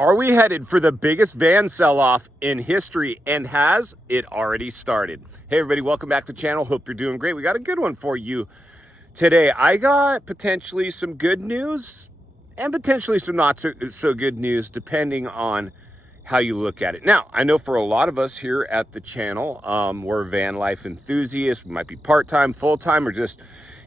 Are we headed for the biggest van sell-off in history? And has it already started? Hey everybody, welcome back to the channel. Hope you're doing great. We got a good one for you today. I got potentially some good news and potentially some not so good news, depending on how you look at it. Now, I know for a lot of us here at the channel, we're van life enthusiasts. We might be part-time, full-time, or just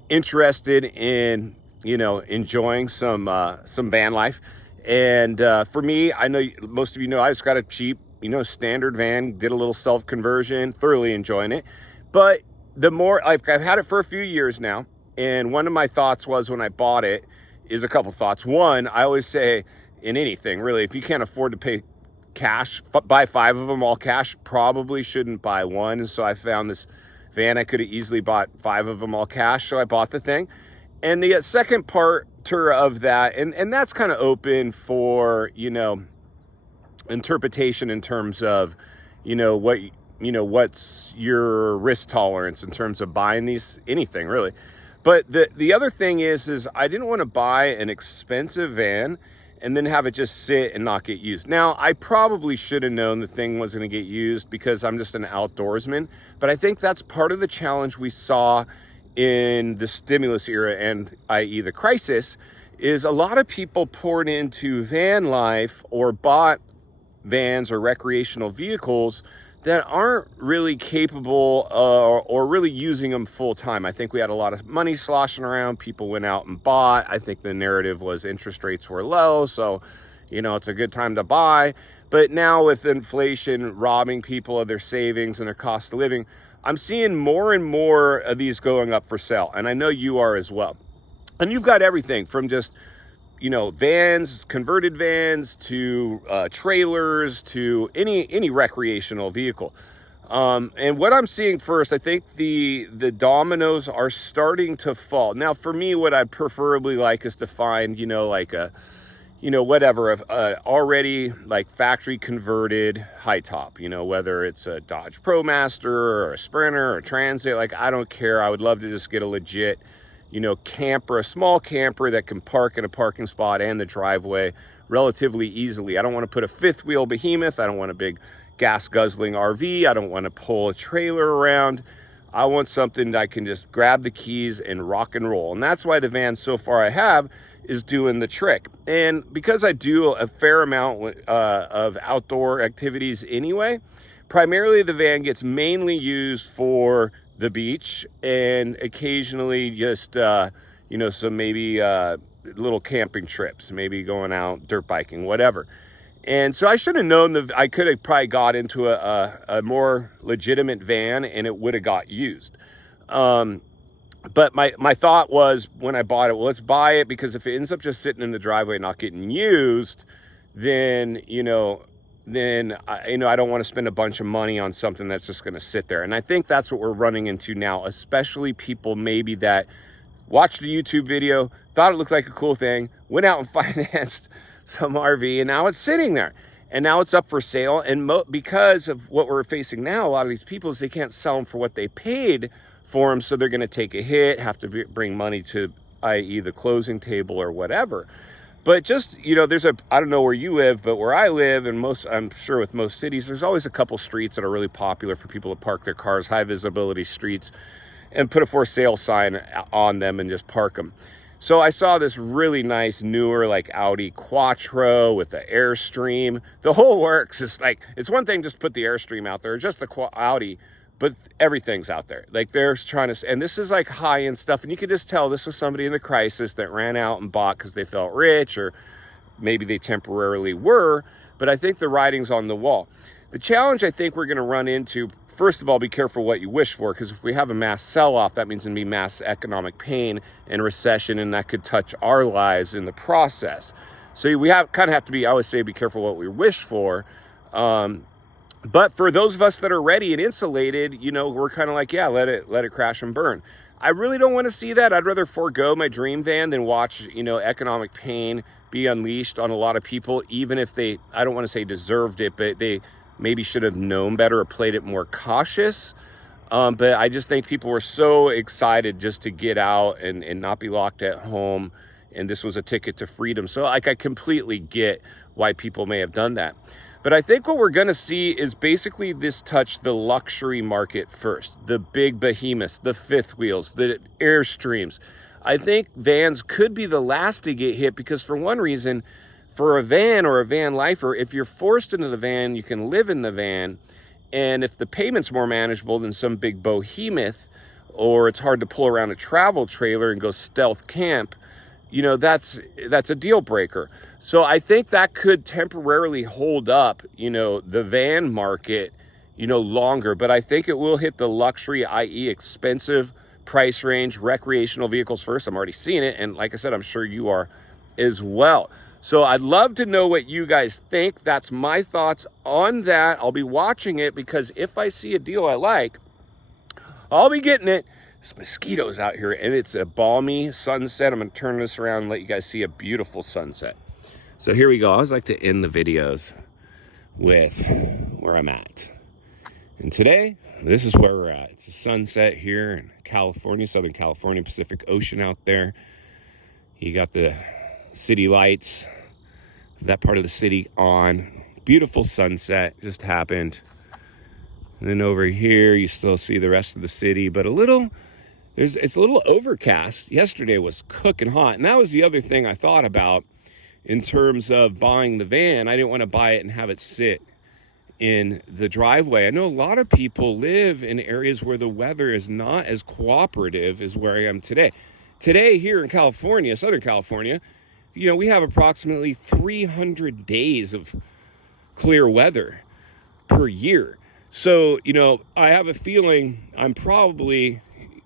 interested in, enjoying some van life. And for me, I know most of you know, I just got a cheap, standard van, did a little self-conversion, thoroughly enjoying it. But the more, I've had it for a few years now. And one of my thoughts was when I bought it is a couple thoughts. One, I always say in anything, really, if you can't afford to pay cash, buy 5 of them all cash, probably shouldn't buy one. And so I found this van, I could have easily bought 5 of them all cash. So I bought the thing. And the second part of that, and that's kind of open for, interpretation in terms of, what's your risk tolerance in terms of buying anything really. But the other thing is I didn't want to buy an expensive van and then have it just sit and not get used. Now, I probably should have known the thing was going to get used because I'm just an outdoorsman, but I think that's part of the challenge we saw in the stimulus era, and i.e. the crisis, is a lot of people poured into van life or bought vans or recreational vehicles that aren't really capable or really using them full time. I think we had a lot of money sloshing around. People went out and bought. I think the narrative was interest rates were low, so it's a good time to buy. But now with inflation robbing people of their savings and their cost of living, I'm seeing more and more of these going up for sale. And I know you are as well. And you've got everything from just, vans, converted vans, to trailers, to any recreational vehicle. And what I'm seeing first, I think the dominoes are starting to fall. Now, for me, what I'd preferably like is to find, like a, whatever, already like factory converted high top, whether it's a Dodge ProMaster or a Sprinter or a Transit, like I don't care. I would love to just get a legit, camper, a small camper that can park in a parking spot and the driveway relatively easily. I don't want to put a 5th wheel behemoth. I don't want a big gas guzzling RV. I don't want to pull a trailer around. I want something that I can just grab the keys and rock and roll. And that's why the van so far I have is doing the trick. And because I do a fair amount of outdoor activities anyway, primarily the van gets mainly used for the beach and occasionally just, some maybe little camping trips, maybe going out dirt biking, whatever. And so I should have known that I could have probably got into a more legitimate van and it would have got used. But my thought was when I bought it, well, let's buy it because if it ends up just sitting in the driveway not getting used, then, I don't want to spend a bunch of money on something that's just going to sit there. And I think that's what we're running into now, especially people maybe that watched a YouTube video, thought it looked like a cool thing, went out and financed some RV, and now it's sitting there. And now it's up for sale. And because of what we're facing now, a lot of these people is they can't sell them for what they paid for them. So they're going to take a hit, have to bring money to, i.e. the closing table or whatever. But just, I don't know where you live, but where I live, and I'm sure with most cities, there's always a couple streets that are really popular for people to park their cars, high visibility streets, and put a for sale sign on them and just park them. So I saw this really nice newer like Audi Quattro with the Airstream. The whole works. It's one thing just to put the Airstream out there, just the Audi, but everything's out there. Like they're trying to, and this is like high-end stuff. And you could just tell this was somebody in the crisis that ran out and bought because they felt rich, or maybe they temporarily were. But I think the writing's on the wall. The challenge I think we're going to run into, first of all, be careful what you wish for, because if we have a mass sell-off, that means there'll be mass economic pain and recession, and that could touch our lives in the process. So we have to be, I would say, be careful what we wish for. But for those of us that are ready and insulated, we're kind of like, yeah, let it crash and burn. I really don't want to see that. I'd rather forego my dream van than watch, economic pain be unleashed on a lot of people, even if they, I don't want to say deserved it, but they maybe should have known better or played it more cautious. But I just think people were so excited just to get out and not be locked at home. And this was a ticket to freedom. So I completely get why people may have done that. But I think what we're going to see is basically this touch the luxury market first, the big behemoths, the fifth wheels, the Airstreams. I think vans could be the last to get hit because for one reason, for a van or a van lifer, if you're forced into the van, you can live in the van. And if the payment's more manageable than some big behemoth, or it's hard to pull around a travel trailer and go stealth camp, you know, that's a deal breaker. So I think that could temporarily hold up, you know, the van market, you know, longer. But I think it will hit the luxury, i.e. expensive price range, recreational vehicles first. I'm already seeing it. And like I said, I'm sure you are as well. So I'd love to know what you guys think. That's my thoughts on that. I'll be watching it because if I see a deal I like, I'll be getting it. There's mosquitoes out here and it's a balmy sunset. I'm going to turn this around and let you guys see a beautiful sunset. So here we go. I always like to end the videos with where I'm at. And today, this is where we're at. It's a sunset here in California, Southern California, Pacific Ocean out there. You got the city lights, that part of the city on. Beautiful sunset just happened. And then over here, you still see the rest of the city, but it's a little overcast. Yesterday was cooking hot. And that was the other thing I thought about in terms of buying the van. I didn't want to buy it and have it sit in the driveway. I know a lot of people live in areas where the weather is not as cooperative as where I am today. Today here in California, Southern California, you know, we have approximately 300 days of clear weather per year. So, you know, I have a feeling I'm probably,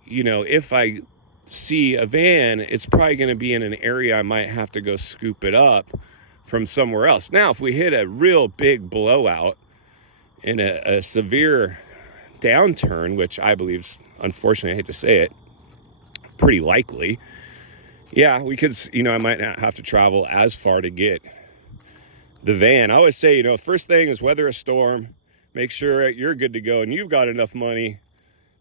you know, if I see a van, it's probably going to be in an area I might have to go scoop it up from somewhere else. Now, if we hit a real big blowout in a severe downturn, which I believe, unfortunately, I hate to say it, pretty likely, yeah, we could, you know, I might not have to travel as far to get the van. I always say, you know, first thing is weather a storm, make sure you're good to go and you've got enough money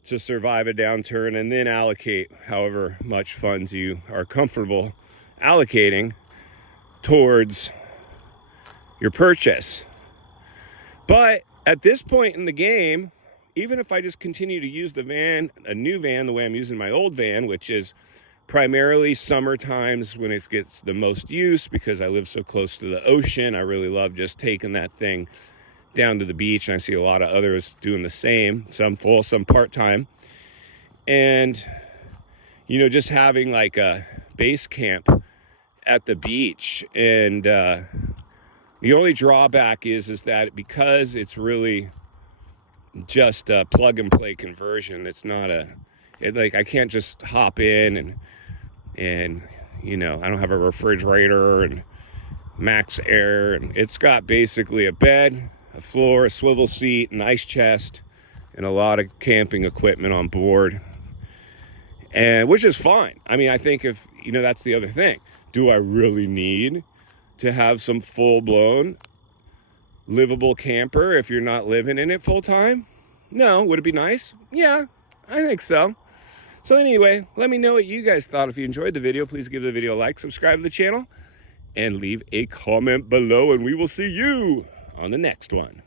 to survive a downturn, and then allocate however much funds you are comfortable allocating towards your purchase. But at this point in the game, even if I just continue to use the van, a new van, the way I'm using my old van, which is primarily summer times when it gets the most use because I live so close to the ocean. I really love just taking that thing down to the beach, and I see a lot of others doing the same, some full, some part-time. And, you know, just having like a base camp at the beach. And the only drawback is that because it's really just a plug and play conversion, it's not like I can't just hop in and you know, I don't have a refrigerator and max air, and it's got basically a bed, a floor, a swivel seat, an ice chest, and a lot of camping equipment on board, and which is fine. I mean, I think if, you know, that's the other thing. Do I really need to have some full-blown livable camper if you're not living in it full time? No. Would it be nice? Yeah, I think so. So anyway, let me know what you guys thought. If you enjoyed the video, please give the video a like, subscribe to the channel, and leave a comment below, and we will see you on the next one.